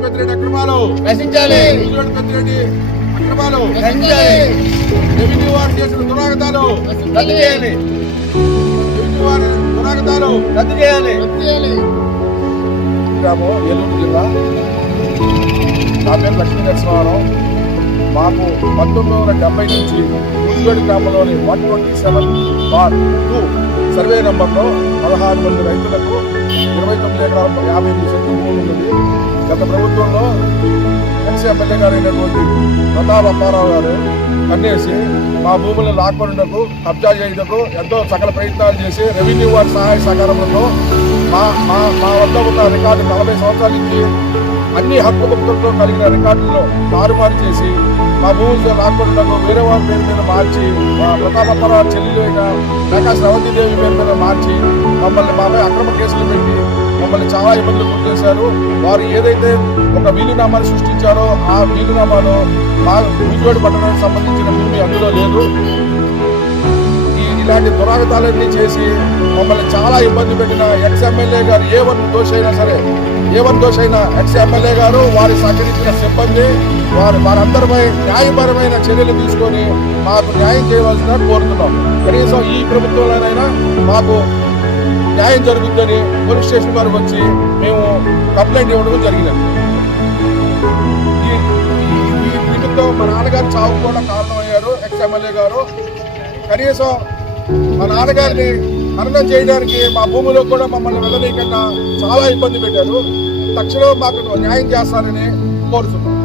నశించాలి ముదిగోడు పెద్దిరెడ్డి అక్రమాలు. నశించాలి రెవెన్యూ వారు చేసిన దురాగతాలు రద్దు చేయాలి. రెవెన్యూ వారి దురాగతాలు రద్దు చేయాలి. గ్రామం ఏలూరు జిల్లా. నా పేరు లక్ష్మీ నరసింహారావు. మాకు పంతొమ్మిది వందల డెబ్బై నుంచి ముదిగోడు గ్రామంలోని one twenty seven bar two survey నంబర్లో పదహారు మంది రైతులకు ఇరవై తొమ్మిది ఎకరాల యాభై ఎనిమిది సెంట్లు భూమి ఉన్నది. గత ప్రభుత్వంలో ఎన్సీ ఎమ్మెల్యే గారు అయినటువంటి ప్రతాప్ అప్పారావు గారు కన్నేసి మా భూములను లాక్కొనుటకు కబ్జా చేయుటకు ఎంతో సకల ప్రయత్నాలు చేసి రెవెన్యూ వారి సహాయ సహకారంలో మా మా మా వద్ద ఉన్న రికార్డు నలభై సంవత్సరాల నుంచి అన్ని హక్కు భక్తులతో కలిగిన రికార్డులను తారుమారు చేసి మా భూములతో లాక్కొనుటకు వేరే వారి పేరు మీద మార్చి మా ప్రతాప్ అప్పారావు చెల్లి లేక శ్రవంతిదేవి పేరు మీద మార్చి మమ్మల్ని మాపై అక్రమ కేసులు పెట్టి మమ్మల్ని చాలా ఇబ్బందులు గురి చేశారు వారు ఏదైతే ఒక వీలునామాను సృష్టించారో ఆ వీలునామాలో మా భూజోడి పట్టణానికి సంబంధించిన భూమి అందులో లేదు. ఈ ఇలాంటి దురాగతాలన్నీ చేసి మమ్మల్ని చాలా ఇబ్బంది పెట్టిన ఎక్స్ ఎమ్మెల్యే గారు ఏ వన్ దోష అయినా సరే ఏ వన్ దోష అయినా ఎక్స్ ఎమ్మెల్యే గారు వారి సహకరించిన సిబ్బంది వారి వారందరిపై న్యాయపరమైన చర్యలు తీసుకొని మాకు న్యాయం చేయవలసిన కోరుతున్నాం. కనీసం ఈ ప్రభుత్వంలోనైనా మాకు న్యాయం జరుగుతుందని పోలీస్ స్టేషన్ వరకు వచ్చి మేము కంప్లైంట్ ఇవ్వడం జరిగినది ఈ మా నాన్నగారు చావు కూడా కారణమయ్యారు ఎక్స్ ఎమ్మెల్యే గారు. కనీసం మా నాన్నగారిని మరణం చేయడానికి మా భూమిలో కూడా మమ్మల్ని వెళ్ళనీయకుండా చాలా ఇబ్బంది పెట్టారు. తక్షణం మాకు న్యాయం చేస్తారని కోరుతున్నాం.